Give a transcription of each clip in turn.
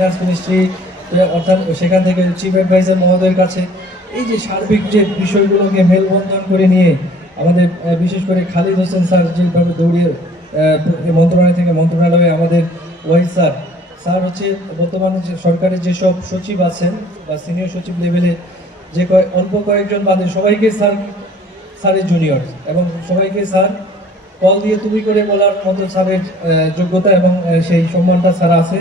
Finance ministry অর্থাৎ সেখান থেকে চিফ অ্যাডভাইজার মহোদয়ের কাছে এই যে সার্বিক যে বিষয়গুলোকে মেলবন্ধন করে নিয়ে আমাদের বিশেষ করে খালিদ হোসেন স্যার যেভাবে দৌড়িয়ে মন্ত্রণালয় থেকে মন্ত্রণালয়ে আমাদের ওয়াহিদ স্যার হচ্ছে বর্তমানে যে সরকারের যেসব সচিব আছেন বা সিনিয়র সচিব লেভেলে যে অল্প কয়েকজন বাদে সবাইকে স্যারের জুনিয়র এবং সবাইকে স্যার কল দিয়ে তুমি করে বলার মতো স্যারের যোগ্যতা এবং সেই সম্মানটা স্যার আছে।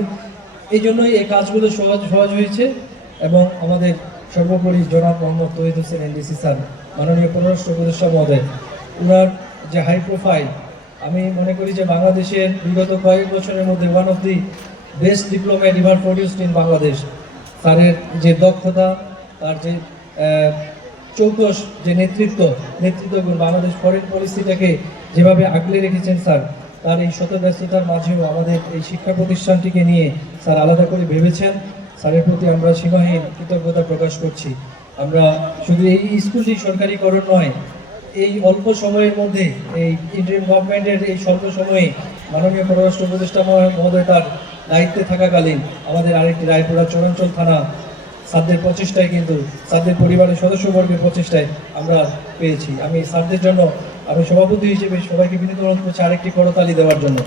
এই জন্যই এই কাজগুলো সহজ হয়েছে এবং আমাদের সর্বোপরি জনাব মোহাম্মদ তৌহিদ হোসেন এনডিসি স্যার মাননীয় পররাষ্ট্র উপদেষ্টা মহোদয়, ওনার যে হাই প্রোফাইল, আমি মনে করি যে বাংলাদেশের বিগত কয়েক বছরের মধ্যে one of the best diplomat ever produced in Bangladesh. স্যারের যে দক্ষতা, তার যে চৌকস যে নেতৃত্বগুণ, বাংলাদেশ ফরেন পলিসিটাকে যেভাবে আগলে রেখেছেন স্যার, তার এই শত ব্যস্ততার মাঝেও আমাদের এই শিক্ষা প্রতিষ্ঠানটিকে নিয়ে স্যার আলাদা করে ভেবেছেন। স্যারের প্রতি আমরা সীমাহীন কৃতজ্ঞতা প্রকাশ করছি। আমরা শুধু এই স্কুলটি সরকারিকরণ নয়, এই অল্প সময়ের মধ্যে এই ইন্ডিয়ান গভর্নমেন্টের এই স্বল্প সময়ে মাননীয় পররাষ্ট্র উপদেষ্টা মহোদয় তার দায়িত্বে থাকাকালীন আমাদের আরেকটি রায়পুরা চরাঞ্চল থানা স্যারদের প্রচেষ্টায়, কিন্তু স্যারদের পরিবারের সদস্যবর্গের প্রচেষ্টায় আমরা পেয়েছি। আমি স্যারদের জন্য আমি সভাপতি হিসেবে সবাইকে বিনীত অনুরোধ করছি আরেকটি করতালি দেওয়ার জন্য।